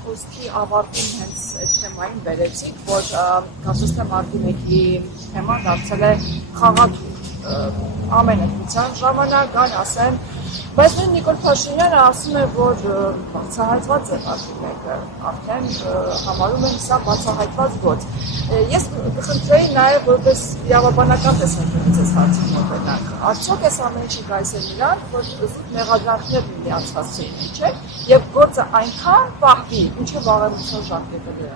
Խոսքի ավարտին հենց այդ թեմային վերեցինք, որ կարծես թե մարտի 1-ի թեման դարձել է խաղաթուղթ ամեն ընտրության ժամանակ, այն ասեն, բայց նույն Նիկոլ Փաշինյանը ասում է, որ բացահայտված է մարտի 1-ը, արդեն համարում են սա բացահայտված գործ։ Ես կխնդրեի նաև որպես իրավաբանական տեսանկյունից այս հարցին մոտենանք։ Արդյոք այս ամեն ինչը գայս է նրան, որ զուտ մեղադրանքներ միմյանց հասցեին, չէ՞, եւ գործը այնքան պահվի, ինչը վաղեմության ժամկետը է։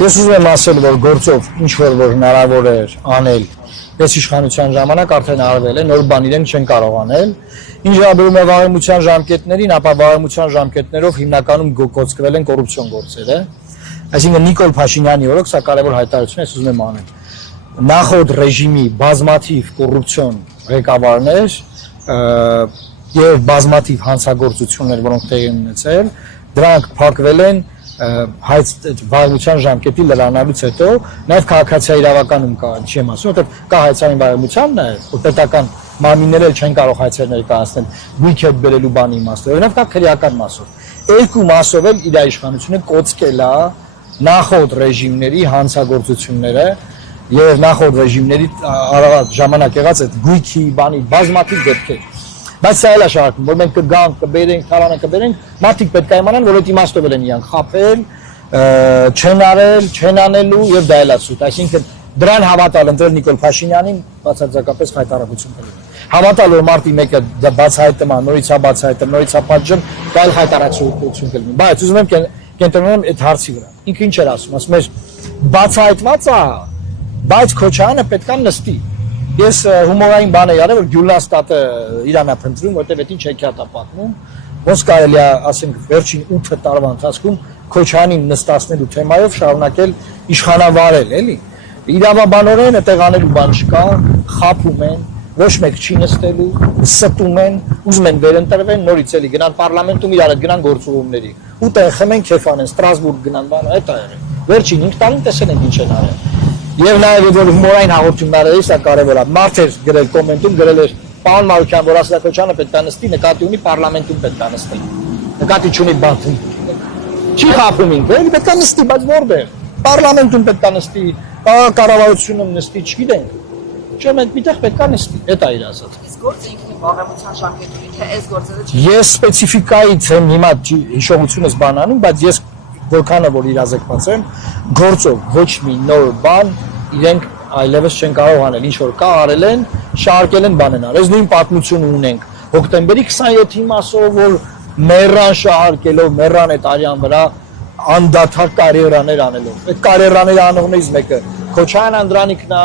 Ես ուզում եմ ասել, որ գործով ինչ որ հնարավոր էր անել, այս իշխանության ժամանակ արդեն արվել է, նոր բան իրենք չեն կարող անել։ Ինչ վերաբերում է վաղեմության ժամկետներին, ապա վաղեմության ժամկետներով հիմնականում կոծկվել են կոռուպցիոն գործերը։ Այսինքն Նիկոլ Փաշինյանի օրոք սա կարևոր հայտարարություն է, ես ուզում եմ անել։ Նախորդ ռեժիմի բազմաթիվ կոռուպցիոն ղեկավարներ եւ բազմաթիվ հանցագործություններ, որոնք տեղի են ունեցել, դրանք փակվել են վայրմության ժամկետի լրանալուց հետո, նաև քաղաքացիայի իրավականում կա, չեմ ասում, որտեղ կա հայցային վայրմության նաև, որ պետական մարմինները չեն կարող հայցեր ներկայացնել, գույք հետ բերելու բանի իմաստով, նաև կա քրեական մասով։ Երկու մասով էլ իր իշխանությունը կոծկել է նախորդ ռեժիմների հանցագործությունները եւ նախորդ ռեժիմների ժամանակ եղած այդ գույքի բանի բազմաթիվ դեպքեր։ Բայց սա էլ է շարքում, որ մենք կգանք, կբերենք, թարանը կբերենք, մարդիկ պետք է իմանան, որ այդ իմաստով են իրանք խաբել, չեն արել, չեն անելու եւ դա էլ է սուտ։ Այսինքն դրան հավատալ ընտրել Նիկոլ Փաշինյանին բացարձակապես խայտարակություն կլինի։ Հավատալ, որ մարտի 1-ը դա բացահայտում է, նորից է բացահայտում, նորից է պատժում, դա էլ խայտարակություն կլինի։ Բայց ուզում եմ կենտրոնանամ այդ հարցի վրա։ Ինքը ինչ էր ասում էր բացահայտված է, բայց Քոչարյանը պետք է նստի։ Ես հումորային բան եմ արել, որ Գյուլաստատը Իրանա փնտրում, որտեղ այդ ինչ հեքիաթ է պատմում, ոնց կարելի է, ասենք, վերջին 8 տարվա ընթացքում Քոչարյանին նստացնելու թեմայով շարունակել իշխանավարել, էլի։ Իրավաբանորեն այդտեղ անելու բան չկա, խաբում են, ոչ մեկ չի նստելու, ստում են, ուզում են վերընտրվեն, նորից էլի գնան պարլամենտում իրար հետ գնան գործողումների։ Ու տեղ խմեն, քեֆ անեն, Ստրասբուրգ գնան, բանը, այդ է եղել։ Վերջին 5 տարին տեսել ենք ինչ են արել։ Եվ նաև որ հումորային հաղորդումները սա կարևոր է։ Մարդ էր գրել կոմենտում, գրել էր պարոն Մարուկյան, որ Ասլակոչյանը պետք է նստի, նկատի ունի պարլամենտում պետք է նստի։ Նկատի չունի բանտում։ Չի խափում ինքը, էլի պետք է նստի, բայց որտեղ։ Պարլամենտում պետք է նստի, կառավարությունում նստի, չգիտենք։ Չէ՞ մենք միտեղ պետք է նստի։ Դա է իր ասած։ Իսկ գործը ինքնին վաղեմության ժամկետի թե այս գործերը չի։ Ես սպეციფიკայից եմ հիմա հիշողությունս բանանում, բայց ես որքանը որ իրազեկված եմ, գործով ոչ մի նոր բան իրենք այլևս չեն կարող անել, ինչ որ կա արել են, շարքել են բան են արել։ Այս նույն պատմությունը ունենք հոկտեմբերի 27-ի մասով, որ Մերրան շահարկելով, Մերրան այդ արյան վրա անդադար կարիերաներ անելով։ Այդ կարիերաները անողներից մեկը Քոչարյան Անդրանիկն է,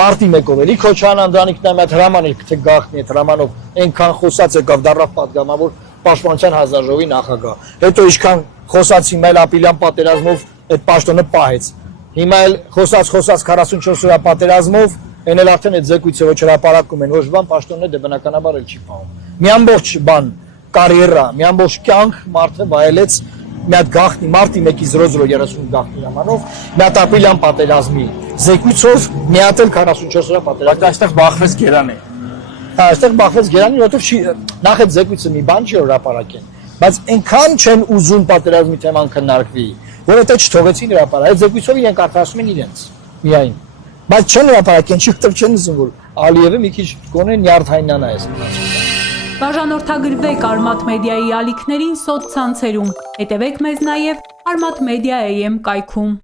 մարտի 1-ով էլի Քոչարյան Անդրանիկն է, մի հատ հրաման էր, թե գախնի այդ հրամանով այնքան խոսած եկավ դառավ պատգամավոր Պաշտպանության հանձնաժողովի նախագահ։ Հետո ինչքան խոսացի Մել Ապիլյան պատերազմով այդ պաշտոնը պահեց։ Հիմա էլ խոսած 44 օրա պատերազմով, այն էլ արդեն այդ զեկույցը ոչ հրապարակում են, ոչ բան պաշտոնը դե բնականաբար էլ չի պահում։ Մի ամբողջ բան կարիերա, մի ամբողջ կյանք մարդը վայելեց մի հատ գախնի մարտի 1-ի 0030 գախնի հրամանով, մի հատ Ապիլյան պատերազմի զեկույցով, մի հատ էլ 44 օրա պատերազմ։ Բայց այստեղ բախվեց Գերանի։ Այստեղ բախվեց Գերանի, որովհետև նախ այդ զեկույցը մի բան չի հրապարակեն, բայց այնքան չեն ուզում պատերազմի թեման քննարկվի, որ դա չթողեցին հրապարակել։ Այդ զեկույցով իրենք արդարացնում են իրենց միայն։ Բայց չեն հրապարակեն, չեն ուզում որ Ալիևը մի քիչ գոնե նյարդայնանա այս ընթացքում։ Բաժանորդագրվեք Արմաթ մեդիայի ալիքներին սոցցանցերում։ Հետևեք մեզ նաև Armat Media AM կայքում։